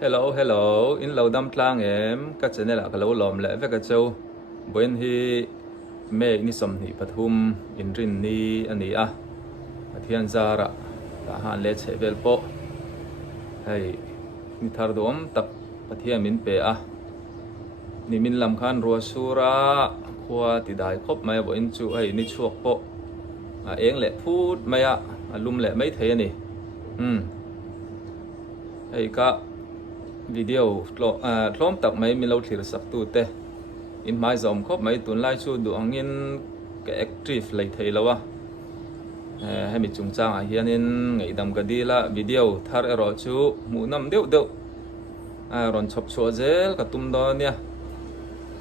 Hello, hello, in lâu đâm tlang em, các channel là cái lâu lòm lẽ với cái châu, bên hi mẹ ni som ni pathum in rin ni ani a, thiên gia ra, ta han lệ chế vel po, hay ni thar dom tập pathia min pe a, ni min làm khan rùa sura, khoa ti đại khop mày bo in chu hay ni chuộc po, à eng lệ phút mày a, lum lệ mấy thế ni, hay cả video tlom tak mai mi lo thlir sak tu te in mai zom khop mai tun lai chu du angin ke active lei thei lawa he mi chung chang a hianin ngei dam ka dila video thar ero chu mu nam deuh deuh ron chop chu zel ka tum do nia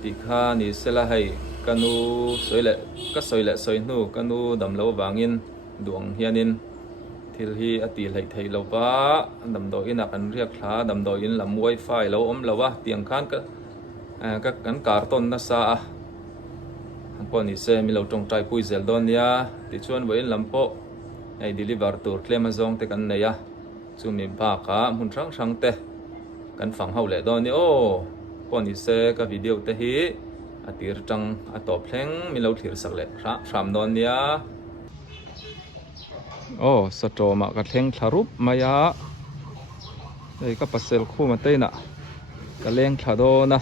ti kha ni sela hai kanu soile nu kanu dam lo wangin duang hianin thil hi ati lei thei lo ba dam do ina kan riak thla dam do in lam wifi lo om lawa tiang khan ka kan karton na sa an pon ni se mi lo tong trai pui zel don ya ti chuan voin lam po ai deliver tur klem azong te kan neya chu mi ba ka mun thang thang te kan phang hau le don ni o pon ni se ka video te hi atir tang atop thleng mi lo thlir sak le ram don ya sato ma ka thleng thlarup maya ei ka pasel khu ma teina ka leng thado na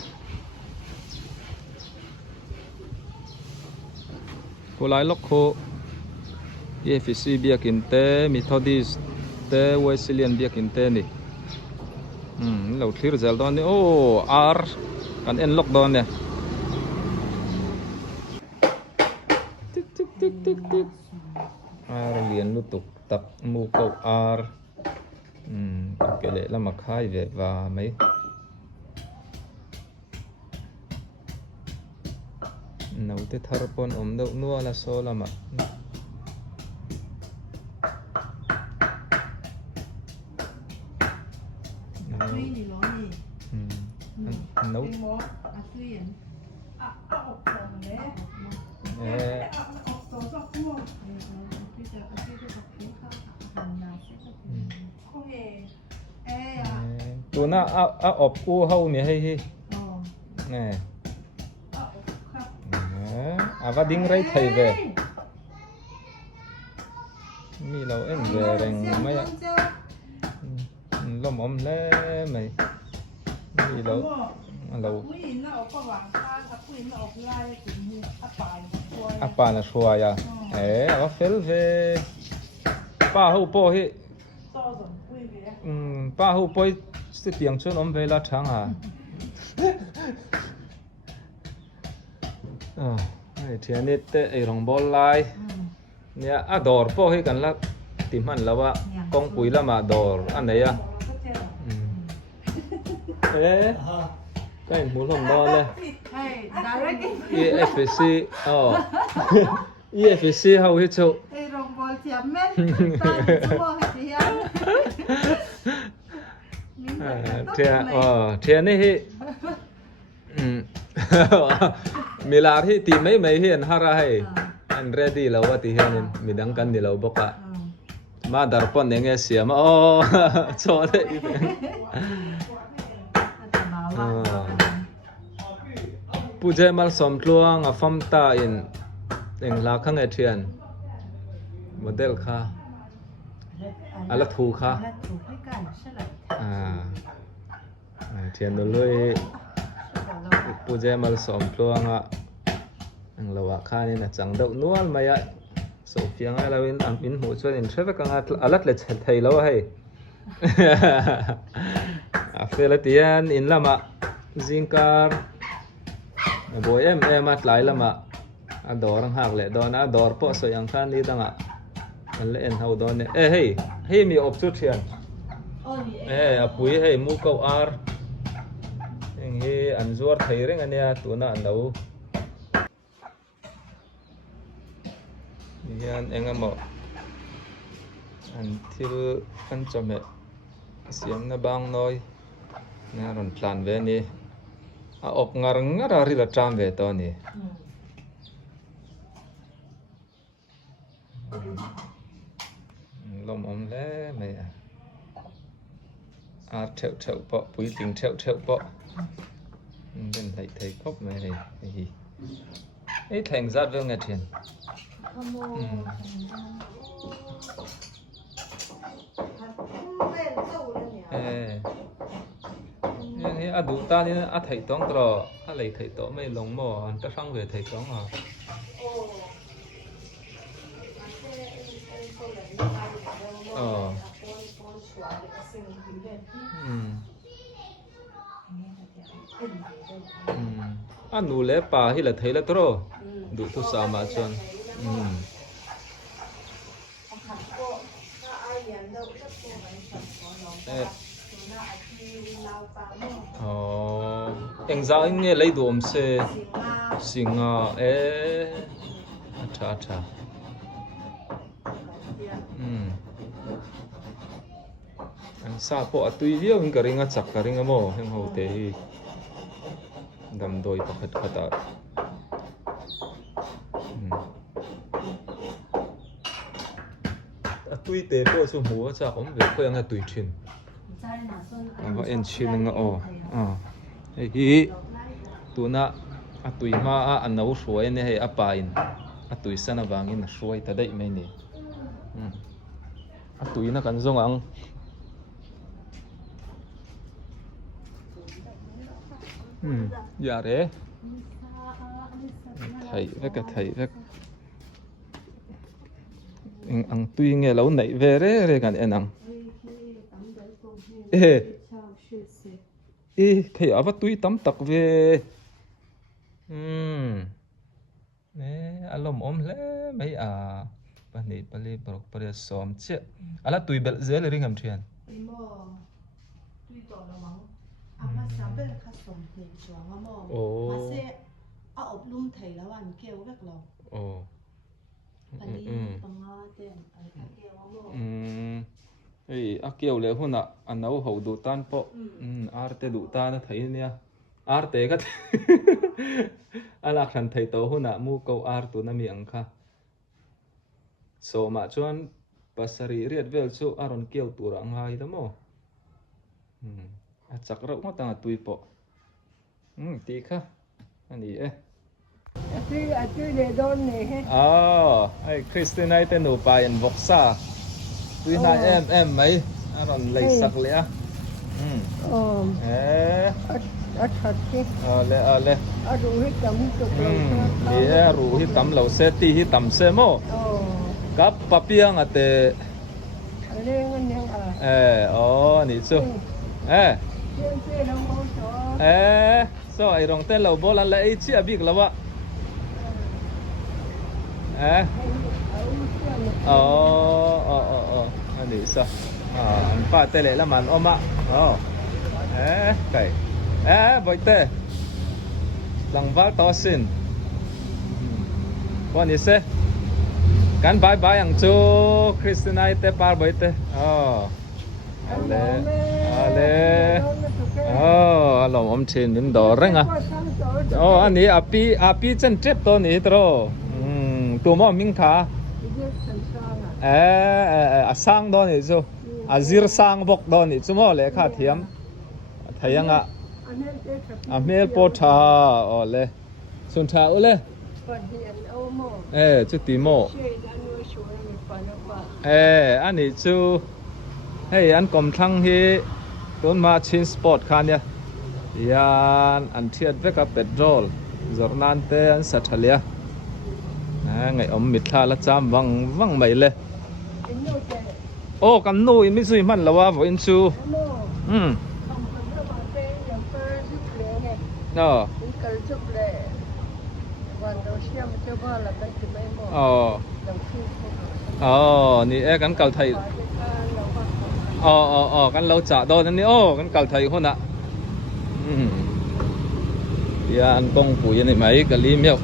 kulai lok khu EFC biakin te Methodist te Wesleyan biakin te ni lo thlir zel don ni ar kan en lok don ne tik tik tik tik tik ar lian lu tuk tak mu ko ar cái lệ là mặc hai về và mấy nấu tới thar pon đậu nua là so là mà nấu tụi nó ốp u hâu mi hay hi nè và đinh ray thầy về mi lâu em về rằng mấy lom om lẽ mày mi lâu lâu apa là xua ya và phèn về ba hậu po hi ba hậu po sẽ tiếng chuan om về là thang à thian ni te ei rong bol lai nia a dor po hi kan la ti man lawa kong pui lama dor aneya cái muốn làm đó này EFC EFC hầu hết chỗ thiệt này hi milar hi ti mấy hi an hara hay an ready lawa ti hian midang kan ni lo boka ma darpon nge siam cho đấy puje mal som tluang a fam ta in eng la khang e thian model kha ala thu kha thian no loi puje mal som tluang a eng lawa kha ni na chang deuh nual maya so fiang a lawin am in hu chuan in threwa kang alat le chet thei lo hei a felatian in lama zingkar boy em at lai lama ador ang hak le don ador po so yang khan ni danga an le en hau don ne hey mi op chu thian apui hey mu ko ar eng hi an zuar thei reng ania tuna an lo yan engamo an thil kan chome siam na bang noi na ron plan ve ni a op ngar ri la tram ve to ni lom om le me theo bộ bùi tình theo bộ bên thầy khóc này này ấy thành ra vương nghe thiền nhưng đủ ta nên thầy toán rồi lấy thầy toán mấy lồng mò ta sang về thầy toán à nụ lẽ pa hi là thấy là tro đủ thu sao mà chọn anh giao anh nghe lấy đồ xe xin cha anh sa po tùy điều anh cái ringa chắc cái ringa mo anh hậu thế đầm đôi bạc khát khát tùy tế po số mua chắc không biết khơi anh tùy chuyện anh em chuyện anh hi tu na tùy ma anh nấu suối này hay apain tùy sana vangin suối ta đây mấy nè tùy na kan zong ang dạ đấy thầy với anh tuy nghe lâu nãy về đấy rồi cái anh thầy ở tuy tắm tặc về nè alom lẽ mấy bạn này bali bọc bali xóm chết là tuy bel dễ là riêng làm chuyệnอบรมไทยแล้ววันเกี่ยวกับเราอันนี้ปังงาเต็มเกี่ยวกับ kêu lệ hôn anh nấu hậu đủ tan po arte đủ tan thấy nè arte cái lạc thành thầy tổ hôn mu câu arte na miệng kha so mà chuan pasari riết vel chu aron kêu tu rang hai đó mo chắc rau mà tang tui po tí kha anh đi Atu de don ne. Ai Christina tên nụ bài en voksa. Tuy na em mấy aron lấy sắc lẽ. Thật le. Ru hit tắm chụp le ru hit tắm lẩu xe ti hit tắm xe mo. Cáp papiang ate. Ni chu. So ai rong tên lẩu bol an lấy chi abik lawa. Anh đi sao? Anh pa tê lệ làm ăn ôm ạ. Cái. Bồi tê. Lăng vác to xin. Quan gì xe? Can bye bye ang chú Christina tê par bồi tê. Ale. Lòng ôm trên đến đó răng à. Anh đi api chân trip to ní tro. Tụi mò mình thà sang đó này chứ azir sang bọc đó này chứ mò lẽ khá thiếm thấy anh ạ mel po tha lẽ xuân thà lẽ chứ tí mò anh ấy chứ hey anh cầm thăng hi tuần mà chin sport khan ya anh thiệt với cả petrol rồi nan te anh sát halia ngày ông mít la chăm văng mấy lệ cầm nuôi mới suy man là wa với anh chú ni gắn cầu thầy gắn lâu trả đôi nữa gắn cầu thầy hôn ạ anh công phụ này mấy cái ly miêu.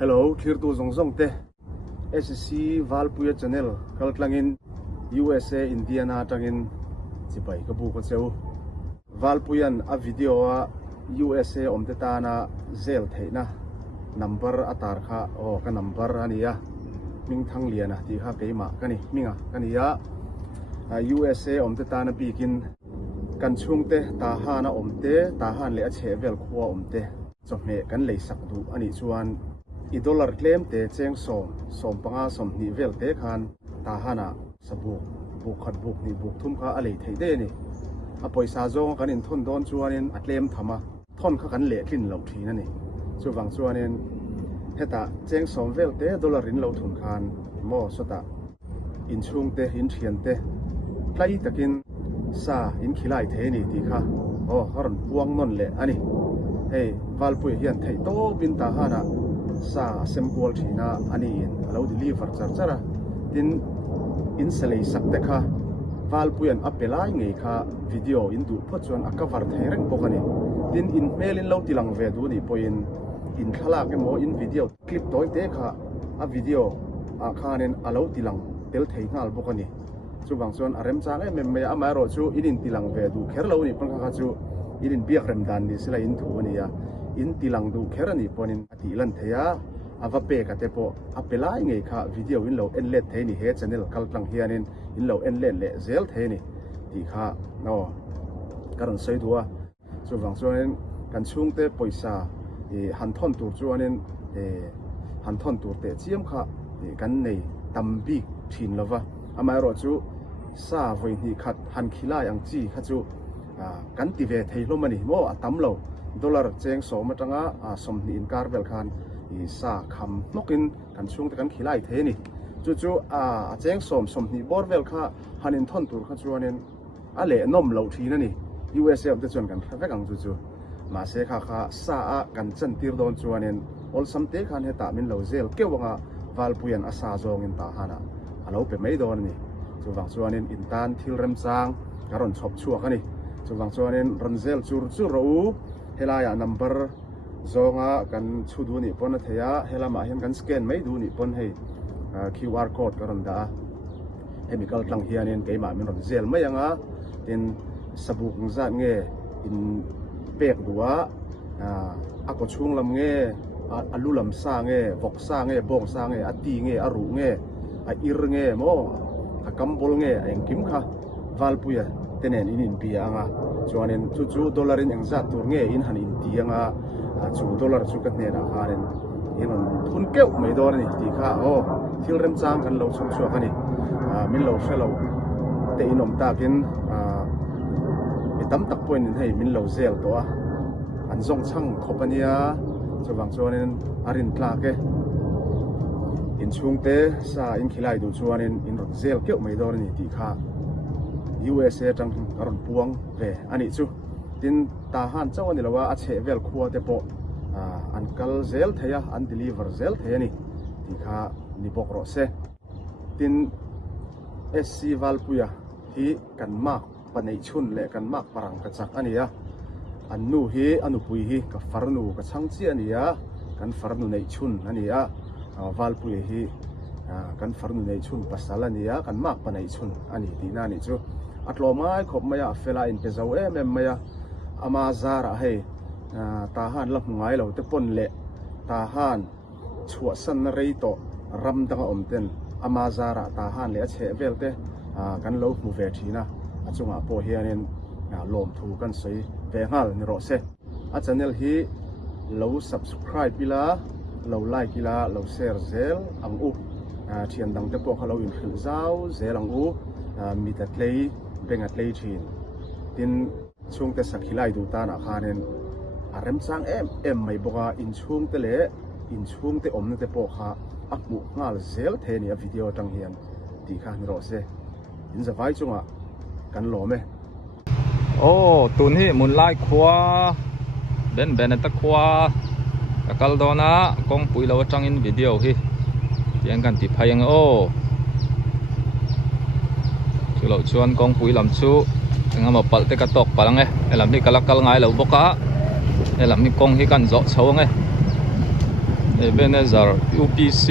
Hello, Kirtu Zongzong te SC Valpuya channel kaltlangin USA Indiana tangin chipai kabu ko cheu Valpuyan a video a USA omte ta na zel theina number atar kha ka number ania มิงทั้งเลียนะที่ข้าเกยมากันนี่มิงกันนี่ยะUSA อมเตตานะปีกินกันช่วงเตตาหานะอมเตตาหานเลยเฉเวลคัวอมเตจบเมกันเลยสักดูอันนี้ชวนอีดอลลาร์เคลมเตเจงสมปังอาสมนิเวลเตคันตาหานะสบุกขัดบุกนี่บุกทุ่มข้าอะไรไทยเดนี่อปอยซาโจกันอินทนโดนชวนอินอัดเลมทำมาท่อนข้ากันเละขึ้นเหล่าทีนั่นนี่ชวนชวนอินเฮตาเจงสมเวลเตดอลลาร์อินเหล่าทุนคันโมสตาอินช่วงเตอินเทียนเตใกล้ตะกินซาอินขีไลเทนี่ที่ข้าโอ้ฮารันพวงนนเละอันนี้เฮ้วาลปุยเฮียนไทยโตบินตาหานะซาเซมกอลทีน่าอันนี้อินเราดิลีเวอร์จัดระดินอินสเลสักเด็กค่ะวาลปุยันอัปเปล่าไงค่ะวิดีโออินดูพอจวนอักวาร์เทเรงปกันนี่ดินอินเมลินเราติลังเวดูนี่พออินขลากกันโมอินวิดีโอคลิปตัวเด็กค่ะอ่ะวิดีโออ่ะข้าเนี่ยเราติลังเตลเทงาลปกันนี่จูบางส่วนอารมณ์จางเมื่ออามาโรจูอินติลังเวดูแค่เรานี่ปังข้าจูอินเบียกเรมดันนี่สิละอินทูนี่อ่ะอินติลังดูแค่นี่ปนินอติลันเทียอาวเปกัเตโปอัปเปล่าไงค่ะวิดีโออินเราเอ็นเล็ดเทนี่เฮชแนลคัลตังเฮียนินอินเราเอ็นเล็ดเละเซลเทนี่ที่ค่ะเนาะการใช้ตัวส่วนบางส่วนนั้นการช่วงเตปอยซาหันท่อนตัวส่วนนั้นหันท่อนตัวเตเจียมค่ะกันในตัมบีทินละวะอามาโรจูซาไว้นี่ขัดหันขีลายังจีขัดจูกันติเวทเฮลมันนี่โมอัตัมเราดอลลาร์เจงโสมาจังสมนินการเวลคันซาคำนกินกันช่วงแต่กันขีไลเทนี่จู่ๆเจงสมนี่บอร์เวลค่ะฮันอินทอนตัวข้าจวนเนี่ยอะไรนมเหล่าทีนั่นนี่ USA จะจวนกันแค่กังจู่ๆมาเสกค่ะซากันจันทีร์โดนจวนเนี่ยอลสัมเตคันเหตุมินเหล่าเซลเกี่ยวกับวาลปุยันอาซาจงอินตาฮานะเราเป็นไม่โดนนี่จู่บางจวนเนี่ยอินตันทิลเรมซางการรอนชอบชัวกันนี่จู่บางจวนเนี่ยรันเซลจู่รู้เฮลายานัมเบอร์zonga kan chudu ni pon theya helama hian kan scan mai du ni pon hei QR code karon da chemical tlang hianin keima min ron zel mai anga tin sabuk za nge in pek duwa ako chung lam nge alu lam sa nge vok sa nge bong sa nge ati nge aru nge a ir nge mo a kambol nge eng kim kha valpuya tenen in pia anga chuanin chu dollarin eng za tur nge in han in ti anga chu dollar chu kan ne na harin inon thun keu mai dor ni ti kha o thil rem chang kan lo chung chu ani min lo shelo te inom ta kin mi tam tak point in hei min lo zel to an zong chang khopania chawang chuanin arin tla ke in chung te sa in khilai du chuanin in ron zel keu mai dor ni ti kha USA tang karon puang ve ani chu tin ta han chaw ani lawa a che vel khuwa te po an kal zel theya an deliver zel theya ni ti kha ni bok ro se tin SC Valpuya hi kan mak panei chun le kan mak parang ka chak ania an nu hi anu pui hi ka farnu ka changchi ania kan farnu nei chun ania Valpuya hi kan farnu nei chun pasal ania kan mak panei chun ani ti na ni chu atlomai khop maya fela in pezaw maya ama zara hei tahan lam ngai lo te pon le tahan chua san na rei to ram danga omten ama zara tahan le che velte kan lo mu ve thina achunga po hianin lom thu kan sei ve ngal ni ro se a channel hi lo subscribe pila lo like pila lo share zel ang u thian dang te po khalo in khil zau zel ang u mi ta tlei benga tlei thin tin chung te sakhilai du ta na khanen arem chang em mai boka in chung te le in chung te om na te po kha akmu ngal zel the ni a video tang hian ti kha ni ro se in za vai chunga kan lo me tun hi mun lai khwa ben ta khwa akal dona kong pui lo tang in video hi tiang kan ti phayang chu lo chuan kong pui lam chu nga ma pal te ka tok palang elam ni kalakal ngai lo boka elam ni kong hi kan zo chho nge Ebenezer UPC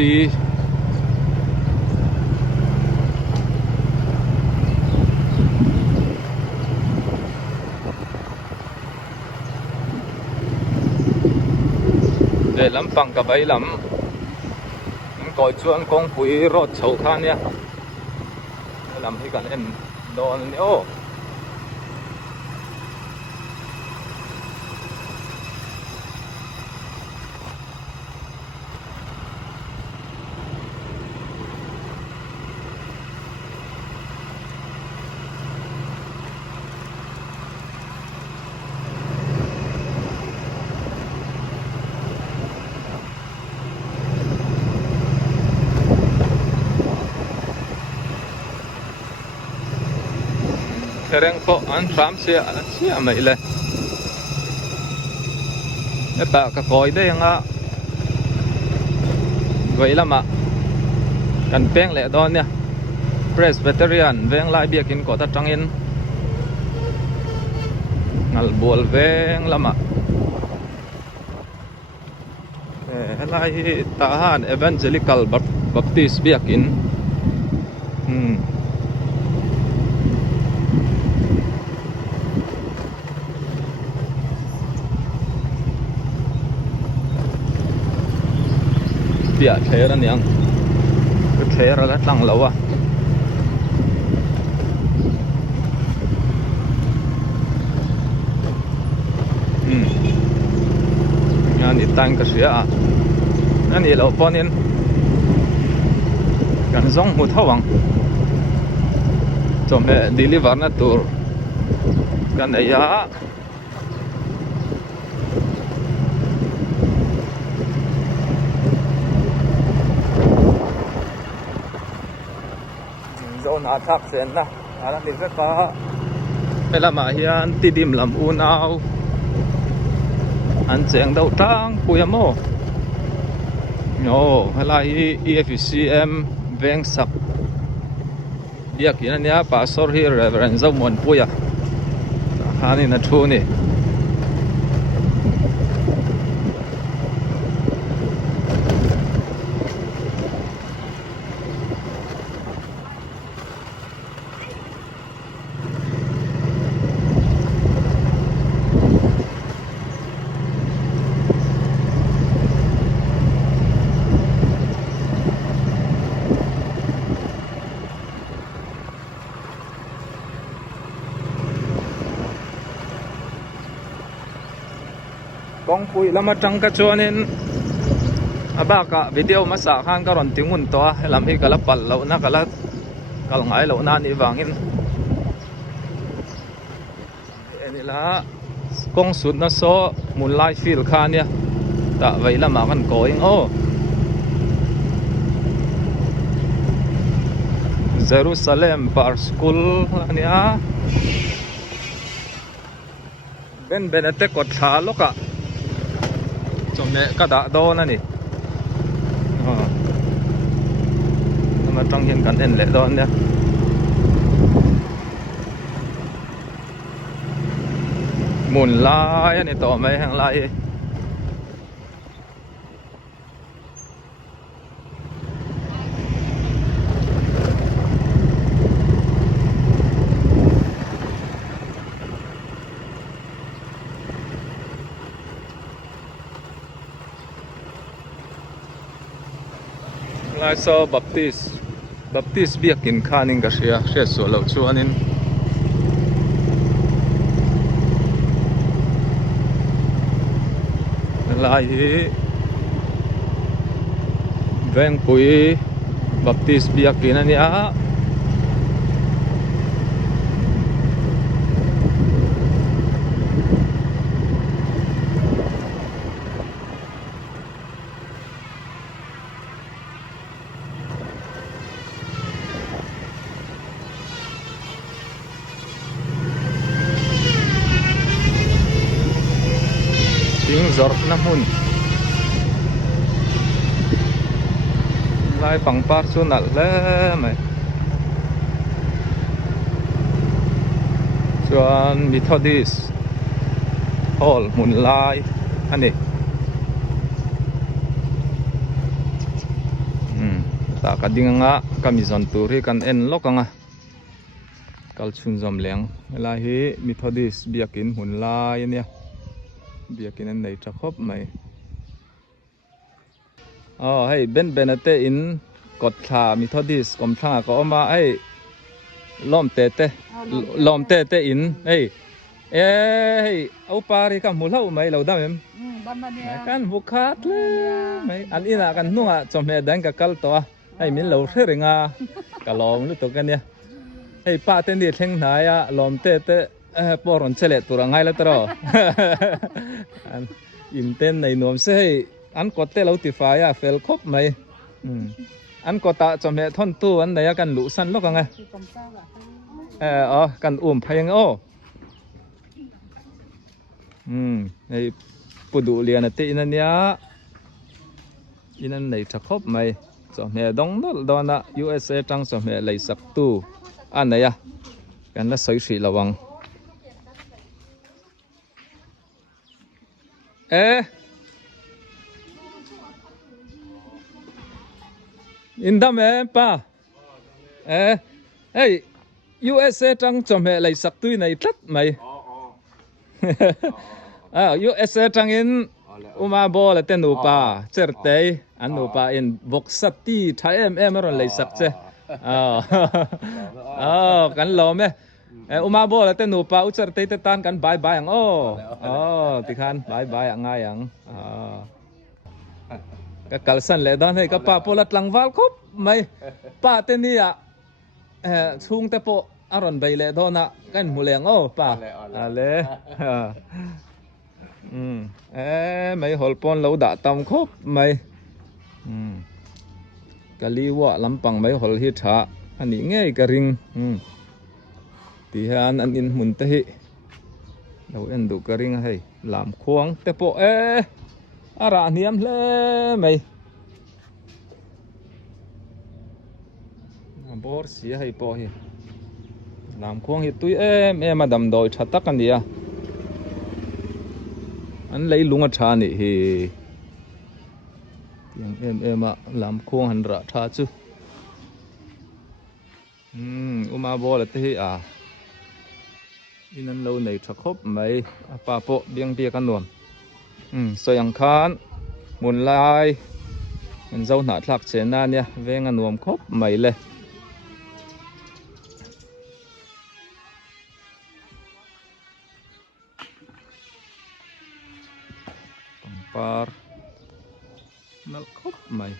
de lampang ka bai lam coi chuan kong pui road chho khan nia làm hi kan en don ni o Tereng po an tram sia mai le ta ka koi de nga vậy lắm ạ cần peng lệ đó nha Presbyterian veng lai bia kin ko ta tangin ngal bol veng lắm ạ lai ta han Evangelical Baptist bia kin bia thế ra niang cái thế ra là tăng lâu à anh đi tăng cái gì à anh đi lâu bao nhiêu cái giống một thao vàng cho mẹ deliver na tour cái này á zone attack sen na ala ni ka pela ma hian ti dim lam u nau an cheng dau tang puyamo no halai EFCM veng sak biak ina nia pastor hi reverend zamon puya hani na thu ni kong pui lama tang ka chuanin abaka video masa khan ka ron tingun to lam hi kala pal lo na kala kal ngai lo na ni wangin enila kong sud na so moonlight field khan ya ta vai lama kan going o Jerusalem Bar School ania ben benete ko tha loka cho mẹ cả đã đo nè mà trong hiện cảnh hình lệ đó nha mùn lai này tỏ mấy hàng lai lai so Baptist biakin khanin ka sia so lo chuanin lai hi veng pui Baptist biakin ania zor na hun lai pang personal le mai chuan Methodist hall mun lai ani ta ka dinga kamizon turi kan en lokanga kalchun zom leng lai hi Methodist biakin hun lai ania biakin an nei thakop mai hey ben ate in kot tha Methodist kom thanga ko ma hey lom te in hey hey au pari ka mulau mai lo da mem kan bukat le mai an ina kan nuwa chome dan ka kal to hey min lo theringa ka lom lu to kan ya hey pa ten di theng na ya lom te poron chele turangai la tro an in ten nei nom se hey an ko te lo ti fa ya fel khop mai an ko ta chome thon tu an da ya kan lu san lo ka nga kan phayang o hey pudu lian ate inania inan nei thakop mai chome dong dol dona USA tang chome lei sak tu an ya kan la soi sri lawang indam pa hey USA tang chome lei sak tu nei tlat mai USA tang in uma bol ten upa cherte an upa in boxati thai ron lei sak che kan lo me uma bol ten upa u cherte te tan kan bye bye ang ti khan bye bye ang ngai ang ka kalsan le don he ka pa polat lang wal khop mai pa te ni chung te po aron bai le dona kan muleng pa ale mấy hol pon lâu đã tam khop mấy kaliwa lampang mấy hol hit ha ani nge ka ring ti han an in mun te hi lo en du ka ring hay làm khuang te po ara niam le mấy bor si hay po hi làm khuang hi tui em mà đầm đồi chặt tắc anh đi anh lấy lunga cha ni hi tiếng em làm khuang hành ra cha chứ uma bo là thế inan lâu này chắc khóc mấy pa po biang bia kan nuam soyang khan mun lai mình dâu nát lạc chế na nha về ngan nuam khóc mấy le par nal khop mai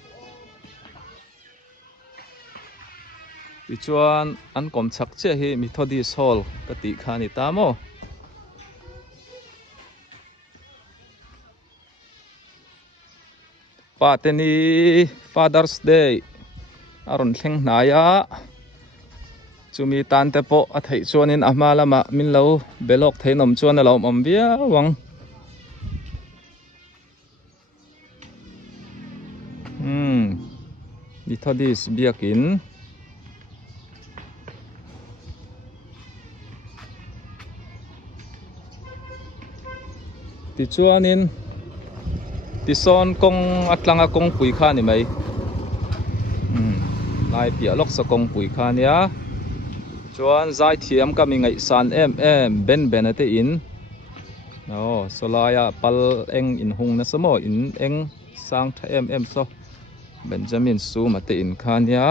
ti chuan an kom chak che hi Methodist hall ka ti khani ta mo pa te ni Father's Day aron thleng hnaya chumi tan te po a thei chuan in ama lama min lo belok theinom chuan a lo om bia wang Methodist biakin ti chuanin ti son kong atlanga kong pui kha ni mai lai pia lok sa kong pui kha nia chuan zai thiam kami ngai san ben ate in solaya pal eng in hung na samo in eng sang tha so Benjamin su mate in khania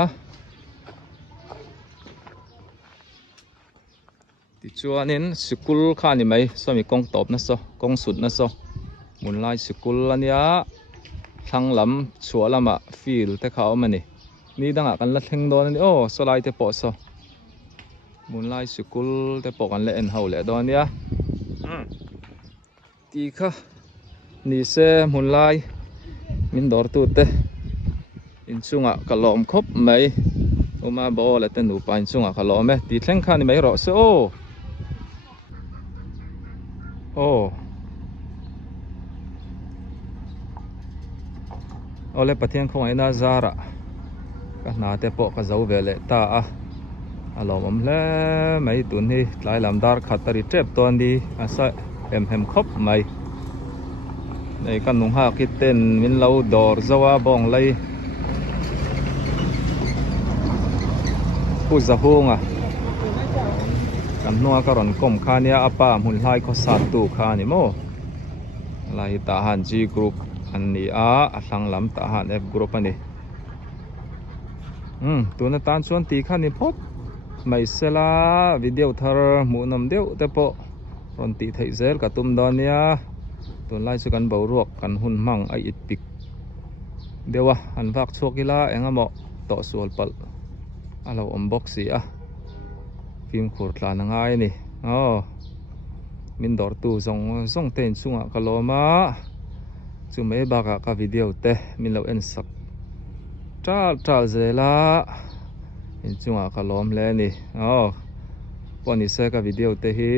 ti chuanin sikul khani mai somi kong top na so kong sut na so munlai sikul ania thanglam chualama fil te khaw mani ni danga kan la thleng don ani solai te po so munlai sikul te po kan le en ho le don nia ti kha ni se munlai min dor tu te in chunga kalom khop mai uma bo la ten nu pa in chunga kalom ti thleng khani mai ro se ole pathian khong ina zara ka na te po ka zo vele ta alom om le mai tun hi tlai lam dar khatari trep ton di asa hem khop mai nei kan nung ha kiten min lo dor zawa bong lai ku zahunga kan nuwa karon kom khania apa mun lai ko sat tu khani mo lai ta han G group an ni a thlang lam ta han F group ani tuna tan chuan ti khan ni phot mai sela video thar mu nam deuh te po ron ti thei zel ka tum don nia tun lai chu kan bo ruak kan hun mang ai it pik dewa an vak chokila engamo to sual pal alo unbox si a phim khur tla na ngai ni min dor tu zong ten chunga kaloma chu mai baka ka video te min lo en sak tal zela in chunga kalom le ni poni se ka video te hi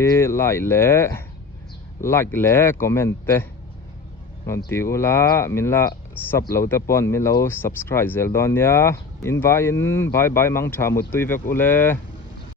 like le comment te non ti ula min la sub lo te pon min lo subscribe zel don ya in bye mang tha mu tui vek ule